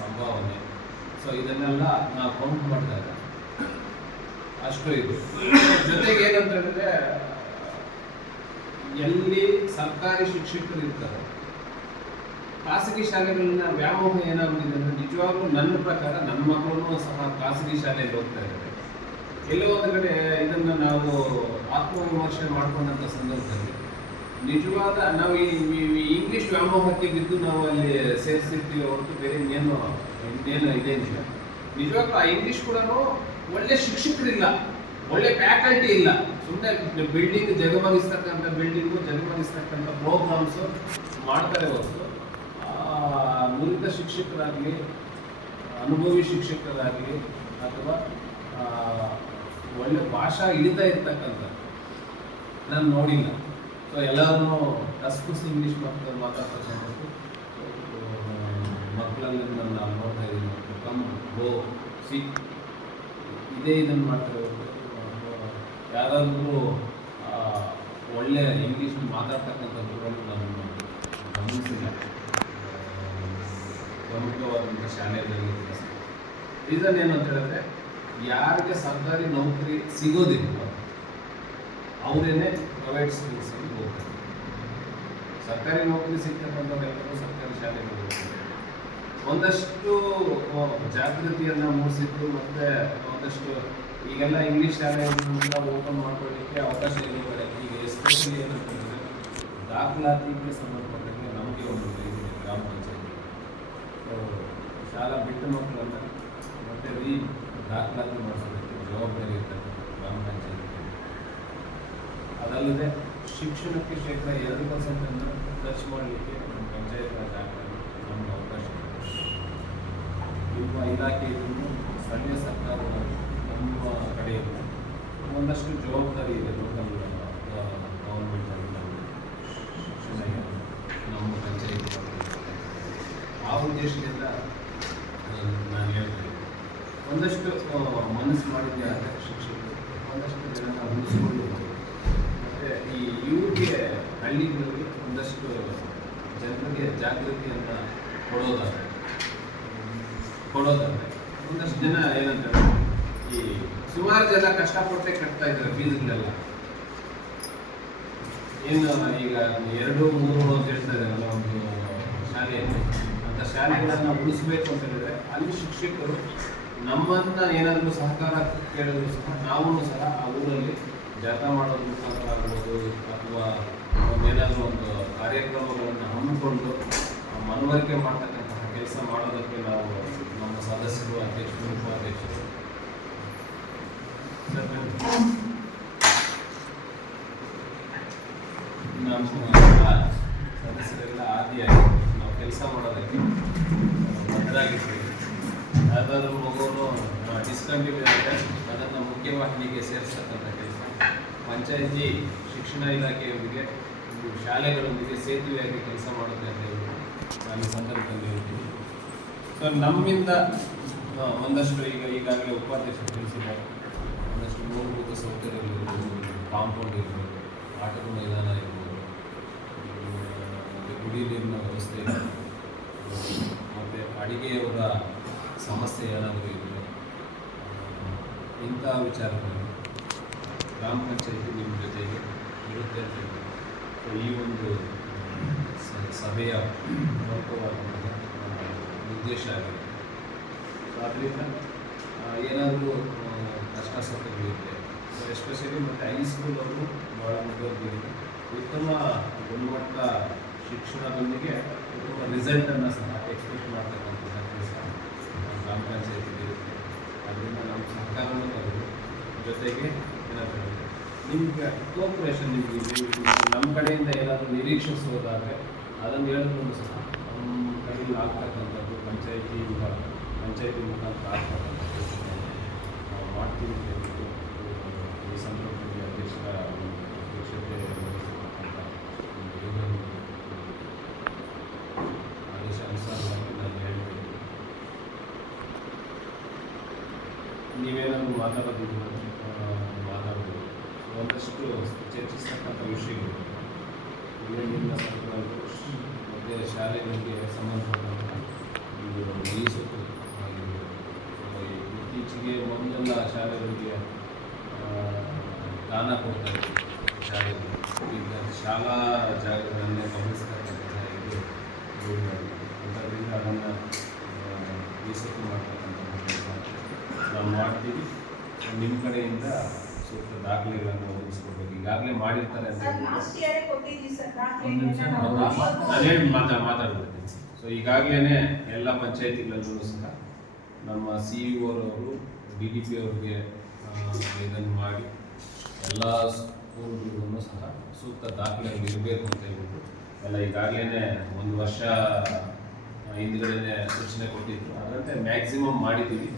ಸಂಭಾವನೆ. ಸೊ ಇದನ್ನೆಲ್ಲ ನಾವು ಕೌಂಟ್ ಮಾಡಿದಾಗ ಅಷ್ಟು ಇದು. ಜೊತೆಗೆ ಏನಂತ ಹೇಳಿದ್ರೆ, ಎಲ್ಲಿ ಸರ್ಕಾರಿ ಶಿಕ್ಷಕರು ಇರ್ತಾರೆ, ಖಾಸಗಿ ಶಾಲೆಗಳನ್ನ ವ್ಯಾಮೋಹ ಏನಾಗಿದೆ ಅಂದ್ರೆ ನಿಜವಾಗ್ಲೂ ನನ್ನ ಪ್ರಕಾರ ನನ್ನ ಮಕ್ಕಳು ಸಹ ಖಾಸಗಿ ಶಾಲೆಯಲ್ಲಿ ಹೋಗ್ತಾ ಇದ್ದಾರೆ. ಎಲ್ಲೋ ಒಂದು ಕಡೆ ಇದನ್ನ ನಾವು ಆತ್ಮವಿಮರ್ಶೆ ಮಾಡ್ಕೊಂಡಂತ ಸಂದರ್ಭದಲ್ಲಿ ನಿಜವಾದ, ನಾವು ಈ ಇಂಗ್ಲಿಷ್ ವ್ಯಾಮೋಹಕ್ಕೆ ಬಿದ್ದು ನಾವು ಅಲ್ಲಿ ಸೇರಿಸಿರ್ತೀವಿ ಹೊರತು ಬೇರೆ ಇನ್ನೇನು ಇನ್ನೇನು ಇದೇನಿಲ್ಲ. ನಿಜವಾಗ್ಲೂ ಆ ಇಂಗ್ಲಿಷ್ ಕೂಡ ಒಳ್ಳೆ ಶಿಕ್ಷಕರಿಲ್ಲ, ಒಳ್ಳೆ ಫ್ಯಾಕಲ್ಟಿ ಇಲ್ಲ. ಸುಮ್ಮನೆ ಬಿಲ್ಡಿಂಗ್ ಜಗಮಗಿಸ್ತಕ್ಕಂಥ ಬಿಲ್ಡಿಂಗು ಜಗಮಗಿಸ್ತಕ್ಕಂಥ ಪ್ರೋಗ್ರಾಮ್ಸ್ ಮಾಡ್ತಾರೆ ಹೊರತು. ನುರಿತ ಶಿಕ್ಷಕರಾಗಲಿ, ಅನುಭವಿ ಶಿಕ್ಷಕರಾಗಲಿ ಅಥವಾ ಒಳ್ಳೆ ಭಾಷಾ ಇಳಿತಾ ಇರ್ತಕ್ಕಂಥ ನಾನು ನೋಡಿಲ್ಲ. ಸೊ ಎಲ್ಲರೂ ಕಸ್ಕುಸ್ ಇಂಗ್ಲೀಷ್ ಮಕ್ಕಳು ಮಾತಾಡ್ತಕ್ಕಂಥದ್ದು ಮಕ್ಕಳಲ್ಲಿ ನಾನು ನೋಡ್ತಾ ಇದ್ದೀನಿ. ಕಮ್ ಗೋ ಸಿ ಇದೇ ಇದನ್ನು ಮಾಡ್ತಾರೆ. ಯಾರಾದರೂ ಒಳ್ಳೆಯ ಒಳ್ಳೆ ಇಂಗ್ಲೀಷ್ ಮಾತಾಡ್ತಕ್ಕಂಥದ್ದು ನಾನು ಗಮನಿಸಿಲ್ಲ. ಪ್ರಮುಖವಾದಂಥ ಶಾಲೆಗಳಲ್ಲಿ ರೀಸನ್ ಏನು ಅಂತ ಹೇಳಿದ್ರೆ, ಯಾರಿಗೆ ಸರ್ಕಾರಿ ನೌಕರಿ ಸಿಗೋದಿಲ್ಲ, ಅವರೇನೆ ಪ್ರೈವೇಟ್ ಸ್ಕೂಲ್ಸಲ್ಲಿ ಹೋಗ್ತಾರೆ ಸರ್ಕಾರಿ ನೌಕರಿ ಸಿಗ್ತಕ್ಕಂಥವ್ರೆಲ್ಲರೂ ಸರ್ಕಾರಿ ಶಾಲೆಗೆ ಒಂದಷ್ಟು ಜಾಗೃತಿಯನ್ನು ಮೂಡಿಸಿದ್ದು ಮತ್ತೆ ಒಂದಷ್ಟು ಈಗೆಲ್ಲ ಇಂಗ್ಲಿಷ್ ಶಾಲೆಗಳನ್ನ ಓಪನ್ ಮಾಡ್ಕೊಳ್ಳಿಕ್ಕೆ ಅವಕಾಶ ಕಡೆ ಈಗ ಎಸ್ಪೆಷಲಿ ಏನಂತಂದ್ರೆ ದಾಖಲಾತಿಗೆ ಸಂಬಂಧಪಟ್ಟಂಗೆ ನಮಗೆ ಒಂದು ಇದೆ ಗ್ರಾಮ ಪಂಚಾಯತಿ. ಶಾಲಾ ಬಿಟ್ಟ ಮಕ್ಕಳನ್ನು ಮತ್ತೆ ರೀ ದಾಖಲಾತಿ ಮಾಡಿಸೋದಕ್ಕೆ ಜವಾಬ್ದಾರಿ ಇರ್ತಕ್ಕಂಥ ಗ್ರಾಮ ಪಂಚಾಯತಿ. ಅದಲ್ಲದೆ ಶಿಕ್ಷಣಕ್ಕೆ ಶೇಕಡ ಎರಡು ಪರ್ಸೆಂಟನ್ನು ಖರ್ಚು ಮಾಡಲಿಕ್ಕೆ ನಮ್ಮ ಪಂಚಾಯತ್ ರಾಜ್ ನಮಗೆ ಅವಕಾಶ ನಿಮ್ಮ ಇಲಾಖೆಯನ್ನು ಸ್ಥಳೀಯ ಸರ್ಕಾರ ನಮ್ಮ ಕಡೆಯಿಂದ ಒಂದಷ್ಟು ಜವಾಬ್ದಾರಿ ಇದೆ ಲೋಕಲ್ ಗೌರ್ಮೆಂಟ್ ಶಿಕ್ಷಣ ಇಲಾಖೆ, ನಮ್ಮ ಪಂಚಾಯತ್ ಆ ಉದ್ದೇಶದಿಂದ ನಾನು ಹೇಳ್ತೇನೆ ಒಂದಷ್ಟು ಮನಸ್ಸು ಮನಸ್ಸು ಆದರೆ ಶಿಕ್ಷಕರು ಒಂದಷ್ಟು ಜನ ಉಳಿಸ್ಕೊಂಡು ಮತ್ತು ಈ ಇವ್ರಿಗೆ ಹಳ್ಳಿಗಳಲ್ಲಿ ಒಂದಷ್ಟು ಜನರಿಗೆ ಜಾಗೃತಿಯನ್ನು ಕೊಡೋದಾದ್ರೆ ಕೊಡೋದಾದ್ರೆ ಒಂದಷ್ಟು ಜನ ಏನಂತಾರೆ, ಈ ಸುಮಾರು ಜನ ಕಷ್ಟಪಟ್ಟೆ ಕಟ್ತಾ ಇದ್ದಾರೆ ಫೀಸ್ಗಳೆಲ್ಲ ಏನು ಈಗ ಎರಡು, ಮೂರು ಅಂತ ಹೇಳ್ತಾ ಇದ್ದಾರಲ್ಲ ಒಂದು ಶಾಲೆಯಲ್ಲಿ. ಅಂತ ಶಾಲೆಗಳನ್ನ ಉಳಿಸ್ಬೇಕು ಅಂತ ಹೇಳಿದ್ರೆ ಅಲ್ಲಿ ಶಿಕ್ಷಕರು ನಮ್ಮನ್ನ ಏನಾದರೂ ಸಹಕಾರ ಕೇಳಿದ್ರು ಸಹ ನಾವು ಸಹ ಆ ಊರಲ್ಲಿ ಜಾತ ಮಾಡೋದ್ರ ಮುಖಾಂತರ ಆಗ್ಬೋದು ಅಥವಾ ಏನಾದರೂ ಒಂದು ಕಾರ್ಯಕ್ರಮಗಳನ್ನು ಹಮ್ಮಿಕೊಂಡು ಮನವರಿಕೆ ಮಾಡ್ತಕ್ಕಂತಹ ಕೆಲಸ ಮಾಡೋದಕ್ಕೆ ನಾವು ನಮ್ಮ ಸದಸ್ಯರು, ಅಧ್ಯಕ್ಷರು, ಉಪಾಧ್ಯಕ್ಷರು. ನಮ್ಮ ಸದಸ್ಯರೆಲ್ಲ ಆದಿಯಾಗಿ ನಾವು ಕೆಲಸ ಮಾಡೋದಕ್ಕೆ ಬದ್ಧರಾಗಿರ್ತೀವಿ ಯಾವ್ದಾದ್ರು ಮಗುವನ್ನು ಡಿಸ್ಕಂಟಿನ್ಯೂ ಆದರೆ ಅದನ್ನು ಮುಖ್ಯವಾಹಿನಿಗೆ ಸೇರಿಸ್ತಕ್ಕಂಥ ಪಂಚಾಯತಿ ಶಿಕ್ಷಣ ಇಲಾಖೆಯೊಂದಿಗೆ ಒಂದು ಶಾಲೆಗಳೊಂದಿಗೆ ಸೇತುವೆಯಾಗಿ ಕೆಲಸ ಮಾಡುತ್ತೆ ಅಂತ ಹೇಳಿ ನಾನು ಸಂದರ್ಭದಲ್ಲಿ ಹೇಳ್ತೀನಿ. ಸೊ ನಮ್ಮಿಂದ ಒಂದಷ್ಟು ಈಗ ಈಗಾಗಲೇ ಉಪಾಧ್ಯಕ್ಷರು ತಿಳಿಸಿದ್ದಾರೆ. ಒಂದಷ್ಟು ಮೂಲಭೂತ ಸೌಕರ್ಯಗಳಿರ್ಬೋದು ಕಾಂಪೌಂಡ್ ಇರ್ಬೋದು, ಆಟದ ಮೈದಾನ ಇರ್ಬೋದು ಮತ್ತು ಕುಡಿ ನೀರಿನ ವ್ಯವಸ್ಥೆ ಇರ್ಬೋದು, ಮತ್ತು ಅಡಿಗೆಯವರ ಸಮಸ್ಯೆ ಏನಾದರೂ ಇದ್ದರೆ ಇಂಥ ವಿಚಾರಗಳು ಗ್ರಾಮ ಪಂಚಾಯತಿ ನಿಮ್ಮ ಜೊತೆಗೆ ಇರುತ್ತೆ ಅಂತ ಈ ಒಂದು ಸಭೆಯ ಪ್ರಮುಖವಾದಂತಹ ಉದ್ದೇಶ ಆಗಿದೆ. ಸೊ ಅದರಿಂದ ಏನಾದರೂ ಕಷ್ಟ ಸುಖಗಳಿರುತ್ತೆ ಸೊ ಎಸ್ಪೆಷಲಿ ಮತ್ತು ಹೈಸ್ಕೂಲ್ ಅವರು ಭಾಳ ಮುಖ್ಯವಾಗಿ ಉತ್ತಮ ಗುಣಮಟ್ಟ ಶಿಕ್ಷಣದೊಂದಿಗೆ ಉತ್ತಮ ರಿಸಲ್ಟನ್ನು ಸಹ ಎಕ್ಸ್ಪೆಕ್ಟ್ ಮಾಡ್ತಕ್ಕಂಥ ಕೆಲಸ ಗ್ರಾಮ ಇರುತ್ತೆ. ಅದರಿಂದ ನಮ್ಮ ಸಹಕಾರವನ್ನು ತಗೊಂಡು ಜೊತೆಗೆ ಏನಾದರೂ ನಿಮಗೆ ಕೋಪರೇಷನ್ ನಿಮಗೆ ನಮ್ಮ ಕಡೆಯಿಂದ ಏನಾದರೂ ನಿರೀಕ್ಷಿಸೋದಾದರೆ ಅದನ್ನು ಹೇಳಿದ್ರು ಸಹ ನಮ್ಮ ಕಡೆಯಿಂದ ಆಗ್ತಕ್ಕಂಥದ್ದು ಪಂಚಾಯಿತಿ ವಿಭಾಗ ಪಂಚಾಯಿತಿ ಮುಖಾಂತರ ಆಗ್ತಕ್ಕಂಥದ್ದು ನಾವು ಮಾಡ್ತೀವಿ ಅಂತ ಹೇಳ್ಬಿಟ್ಟು ಈ ಸಂದರ್ಭದಲ್ಲಿ ಅಧ್ಯಕ್ಷರ ಅಧ್ಯಕ್ಷತೆ ಯೋಗವನ್ನು ಆದೇಶ ಅನುಸಾರವಾಗಿ ನಾನು ಹೇಳ್ತೀನಿ. ನೀವೇನಾದರೂ ಮಾತಾಡೋದಿದ್ರು ಆ, ಮಾತಾಡ್ಬೋದು ಒಂದಷ್ಟು ಚರ್ಚಿಸ್ತಕ್ಕಂಥ ವಿಷಯಗಳು ಇಲ್ಲಿನ ಸರ್ಕಾರಗಳು ಮತ್ತು ಶಾಲೆಗಳಿಗೆ ಸಂಬಂಧಪಟ್ಟಂಥ ವಹಿಸುತ್ತೆ ಆಗಿರ್ಬೋದು. ಇತ್ತೀಚೆಗೆ ಒಂದೆಲ್ಲ ಶಾಲೆಗಳಿಗೆ ದಾನ ಕೊಡ್ತಾ ಇದ್ರು ಶಾಲೆಗೆ ಈಗ ಶಾಲಾ ಜಾಗಗಳನ್ನೇ ಗಮನಿಸ್ತಕ್ಕಂಥ ಇದು ಅದರಿಂದ ಅದನ್ನು ವಹಿಸಕ್ಕೆ ಮಾಡ್ತಕ್ಕಂಥ ನಾವು ಮಾಡ್ತೀವಿ ನಿಮ್ಮ ಕಡೆಯಿಂದ ಸೂಕ್ತ ದಾಖಲೆಗಳನ್ನು ಒದಗಿಸ್ಕೊಡ್ಬೇಕು ಈಗಾಗಲೇ ಮಾಡಿರ್ತಾರೆ ಅಂತ ಸರ್ ಹೇಳ್ಬಿಟ್ಟು ಲಾಸ್ಟ್ ಇಯರ್ ಕೊಟ್ಟಿದ್ವಿ ಸರ್ ಒಂದ್ ನಿಮಿಷ ದಾಖಲೆಗಳನ್ನ ನಾನು ಹೇಳಿ ಮಾತಾ ಮಾತಾಡ್ಬಿಡ್ತೀನಿ. ಸೊ ಈಗಾಗಲೇ ಎಲ್ಲ ಪಂಚಾಯತಿಗಳಲ್ಲೂ ಸಹ ನಮ್ಮ ಸಿ ಇ ಅವರು ಡಿ ಡಿ ಪಿ ಅವ್ರಿಗೆ ಇದನ್ನು ಮಾಡಿ ಎಲ್ಲ ಸ್ಕೂಲ್ಗಳಿಗೂ ಸಹ ಸೂಕ್ತ ದಾಖಲೆಗಳು ಇರಬೇಕು ಅಂತ ಹೇಳ್ಬಿಟ್ಟು ಎಲ್ಲ ಈಗಾಗಲೇ ಒಂದು ವರ್ಷ ಹಿಂದ್ಗಡೆ ಹಿಂದ್ಗಡೆನೆ ಸೂಚನೆ ಕೊಟ್ಟಿದ್ರು. ಅದರಂತೆ ಮ್ಯಾಕ್ಸಿಮಮ್ ಮಾಡಿದ್ದೀವಿ.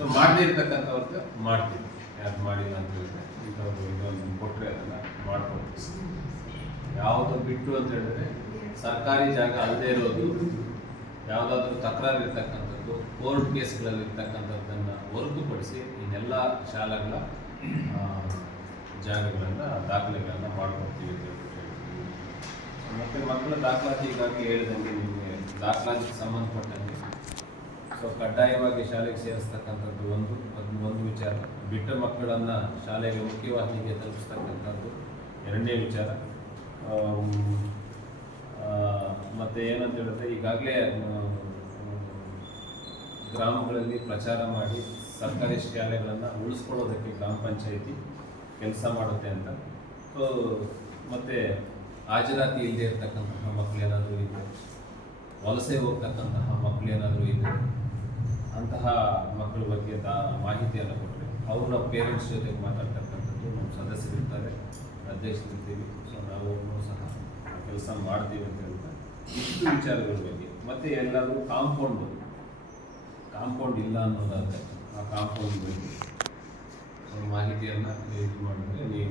ಸೊ ಮಾಡದೇ ಇರ್ತಕ್ಕಂಥವ್ರಿಗೆ ಮಾಡ್ತೀವಿ. ಯಾರು ಮಾಡಿಲ್ಲ ಅಂತ ಹೇಳಿದ್ರೆ ಇಂಥವ್ರು ಇದೊಂದು ಕೊಟ್ಟರೆ ಅದನ್ನು ಮಾಡ್ಕೊಡ್ತೀವಿ ಯಾವುದು ಬಿಟ್ಟು ಅಂತ ಹೇಳಿದ್ರೆ ಸರ್ಕಾರಿ ಜಾಗ ಅಲ್ಲದೆ ಇರೋದು, ಯಾವುದಾದ್ರೂ ತಕರಾರು ಇರ್ತಕ್ಕಂಥದ್ದು ಕೋರ್ಟ್ ಕೇಸ್ಗಳಲ್ಲಿ ಇರ್ತಕ್ಕಂಥದ್ದನ್ನು ಹೊರತುಪಡಿಸಿ ಇನ್ನೆಲ್ಲ ಶಾಲೆಗಳ ಜಾಗಗಳನ್ನು, ದಾಖಲೆಗಳನ್ನು ಮಾಡ್ಕೊಡ್ತೀವಿ ಅಂತ ಹೇಳ್ಬಿಟ್ಟು ಮತ್ತು ಮಕ್ಕಳ ದಾಖಲಾತಿ ಈಗಾಗಲೇ ಹೇಳಿದಂಗೆ ನಿಮಗೆ ದಾಖಲಾತಿಗೆ ಸಂಬಂಧಪಟ್ಟಂಗೆ ಸೊ ಕಡ್ಡಾಯವಾಗಿ ಶಾಲೆಗೆ ಸೇರಿಸ್ತಕ್ಕಂಥದ್ದು ಒಂದು, ಅದು ಒಂದು ವಿಚಾರ. ಬಿಟ್ಟ ಮಕ್ಕಳನ್ನು ಶಾಲೆಗೆ ಮುಖ್ಯವಾಹಿನಿಗೆ ತಲುಪಿಸ್ತಕ್ಕಂಥದ್ದು ಎರಡನೇ ವಿಚಾರ. ಮತ್ತು ಏನಂತ ಹೇಳಿದ್ರೆ ಈಗಾಗಲೇ ಗ್ರಾಮಗಳಲ್ಲಿ ಪ್ರಚಾರ ಮಾಡಿ ಸರ್ಕಾರಿ ಶಾಲೆಗಳನ್ನು ಉಳಿಸ್ಕೊಳ್ಳೋದಕ್ಕೆ ಗ್ರಾಮ ಪಂಚಾಯಿತಿ ಕೆಲಸ ಮಾಡುತ್ತೆ ಅಂತ. ಸೊ ಮತ್ತು ಹಾಜರಾತಿ ಇಲ್ಲದೆ ಇರ್ತಕ್ಕಂತಹ ಮಕ್ಕಳೇನಾದರೂ ಇದ್ದರೆ ವಲಸೆ ಹೋಗ್ತಕ್ಕಂತಹ ಮಕ್ಕಳೇನಾದರೂ ಇದ್ದರೆ ಅಂತಹ ಮಕ್ಕಳ ಬಗ್ಗೆ ತಾ ಮಾಹಿತಿಯನ್ನು ಕೊಟ್ಟರೆ ಅವರ ಪೇರೆಂಟ್ಸ್ ಜೊತೆಗೆ ಮಾತಾಡ್ತಕ್ಕಂಥದ್ದು ನಮ್ಮ ಸದಸ್ಯರಿರ್ತಾರೆ ಅಧ್ಯಕ್ಷರಿರ್ತೀವಿ ಸೊ ನಾವು ಸಹ ಕೆಲಸ ಮಾಡ್ತೀವಿ ಅಂತ ಹೇಳ್ತಾ ಇಷ್ಟು ವಿಚಾರಗಳ ಬಗ್ಗೆ. ಮತ್ತು ಎಲ್ಲರೂ ಕಾಂಪೌಂಡು, ಕಾಂಪೌಂಡ್ ಇಲ್ಲ ಅನ್ನೋದಾದರೆ ಆ ಕಾಂಪೌಂಡ್ ಬಗ್ಗೆ. ಮಾಹಿತಿಯನ್ನು ಇದು ಮಾಡಿದ್ರೆ ನೀವು